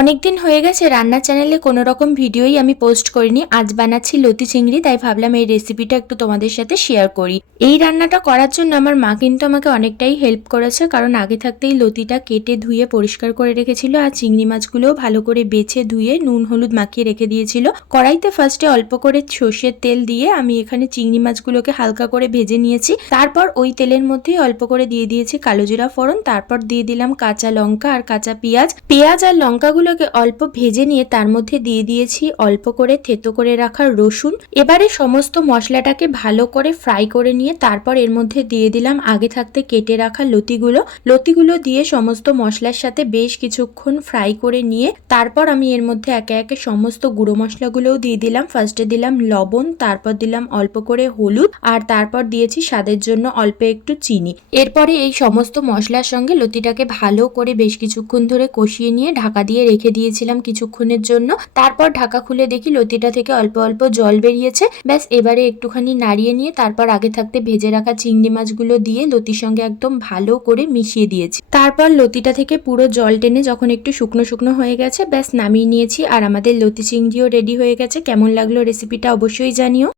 অনেকদিন হয়ে গেছে রান্নার চ্যানেলে কোনো রকম ভিডিওই আমি পোস্ট করিনি। আজ বানাচ্ছি লতি চিংড়ি, তাই ভাবলাম এই রেসিপিটা একটু তোমাদের সাথে শেয়ার করি। এই রান্নাটা করার জন্য আমার মা কিন্তু আমাকে অনেকটাই হেল্প করেছে, কারণ আগে থাকতেই লতিটা কেটে ধুয়ে পরিষ্কার করে রেখেছিল আর চিংড়ি মাছগুলোও ভালো করে বেছে ধুয়ে নুন হলুদ মাখিয়ে রেখে দিয়েছিল। কড়াইতে ফার্স্টে অল্প করে সর্ষের তেল দিয়ে আমি এখানে চিংড়ি মাছগুলোকে হালকা করে ভেজে নিয়েছি। তারপর ওই তেলের মধ্যেই অল্প করে দিয়ে দিয়েছি কালো জিরা ফোড়ন, তারপর দিয়ে দিলাম কাঁচা লঙ্কা আর কাঁচা পেঁয়াজ আর লঙ্কাগুলোকে অল্প ভেজে নিয়ে তার মধ্যে দিয়ে দিয়েছি অল্প করে থেতো করে রাখা রসুন। এবারে সমস্ত মশলাটাকে ভালো করে ফ্রাই করে নিয়ে তারপর এর মধ্যে দিয়ে দিলাম আগে থাকতে কেটে রাখা লতিগুলো দিয়ে সমস্ত মশলার সাথে বেশ কিছুক্ষণ ফ্রাই করে নিয়ে তারপর আমি এর মধ্যে একে একে সমস্ত গুঁড়ো মশলাগুলোও দিয়ে দিলাম। ফার্স্টে দিলাম লবণ, তারপর দিলাম অল্প করে হলুদ আর তারপর দিয়েছি স্বাদের জন্য অল্প একটু চিনি। এরপরে এই সমস্ত মশলার সঙ্গে লতিটাকে ভালো করে বেশ কিছুক্ষণ ধরে কষিয়ে নিয়ে ঢাকা দিয়ে রেখে দিয়েছিলাম কিছুক্ষণের জন্য। তারপর ঢাকা খুলে দেখি লতিটা থেকে অল্প অল্প জল বেরিয়েছে। ব্যাস এবারে একটুখানি নাড়িয়ে নিয়ে তারপর আগে থাকতে ভেজে রাখা চিংড়ি মাছগুলো দিয়ে লতির সঙ্গে একদম ভালো করে মিশিয়ে দিয়েছি। তারপর লতিটা থেকে পুরো জল টেনে যখন একটু শুকনো শুকনো হয়ে গেছে, ব্যাস নামিয়ে নিয়েছি আর আমাদের লতি চিংড়িও রেডি হয়ে গেছে। কেমন লাগলো রেসিপিটা অবশ্যই জানিও।